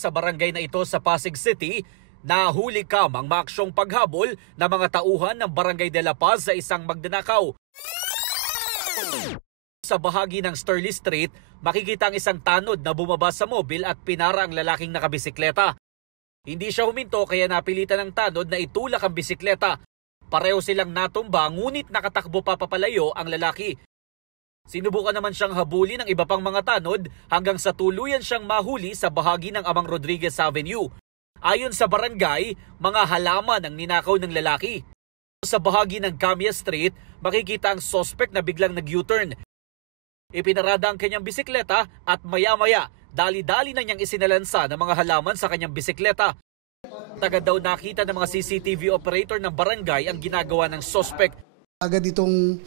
Sa barangay na ito sa Pasig City, nahuli ang maaksyong paghabol ng mga tauhan ng Barangay de la Paz sa isang magnanakaw. Sa bahagi ng Sterling Street, makikita ang isang tanod na bumaba sa mobil at pinara ang lalaking nakabisikleta. Hindi siya huminto kaya napilitan ng tanod na itulak ang bisikleta. Pareho silang natumba ngunit nakatakbo pa papalayo ang lalaki. Sinubukan naman siyang habulin ng iba pang mga tanod hanggang sa tuluyan siyang mahuli sa bahagi ng Amang Rodriguez Avenue. Ayon sa barangay, mga halaman ang ninakaw ng lalaki. Sa bahagi ng Camia Street, makikita ang suspect na biglang nag-U-turn. Ipinarada ang kanyang bisikleta at maya-maya, dali-dali na niyang isinalansa ng mga halaman sa kanyang bisikleta. Tagad daw nakita ng mga CCTV operator ng barangay ang ginagawa ng suspect. Agad itong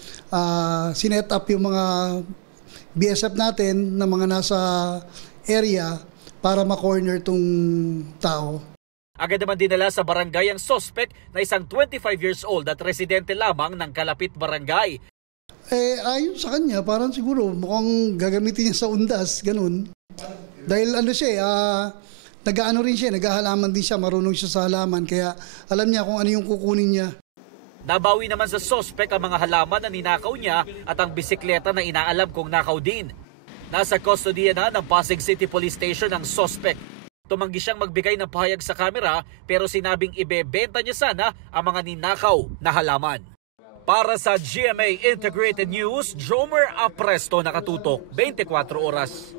sinet up yung mga BSF natin na mga nasa area para ma-corner itong tao. Agad naman dinala sa barangay ang suspect na isang 25 years old at residente lamang ng kalapit barangay. Ayon sa kanya, parang siguro mukhang gagamitin niya sa undas, ganun. Dahil nag-aano rin siya, naghahalaman din siya, marunong siya sa halaman, kaya alam niya kung ano yung kukunin niya. Nabawi naman sa suspect ang mga halaman na ninakaw niya at ang bisikleta na inaalam kong nakaw din. Nasa kustodiya na ng Pasig City Police Station ang suspect. Tumanggi siyang magbigay ng pahayag sa kamera pero sinabing ibebenta niya sana ang mga ninakaw na halaman. Para sa GMA Integrated News, Jomer Apresto, nakatutok 24 oras.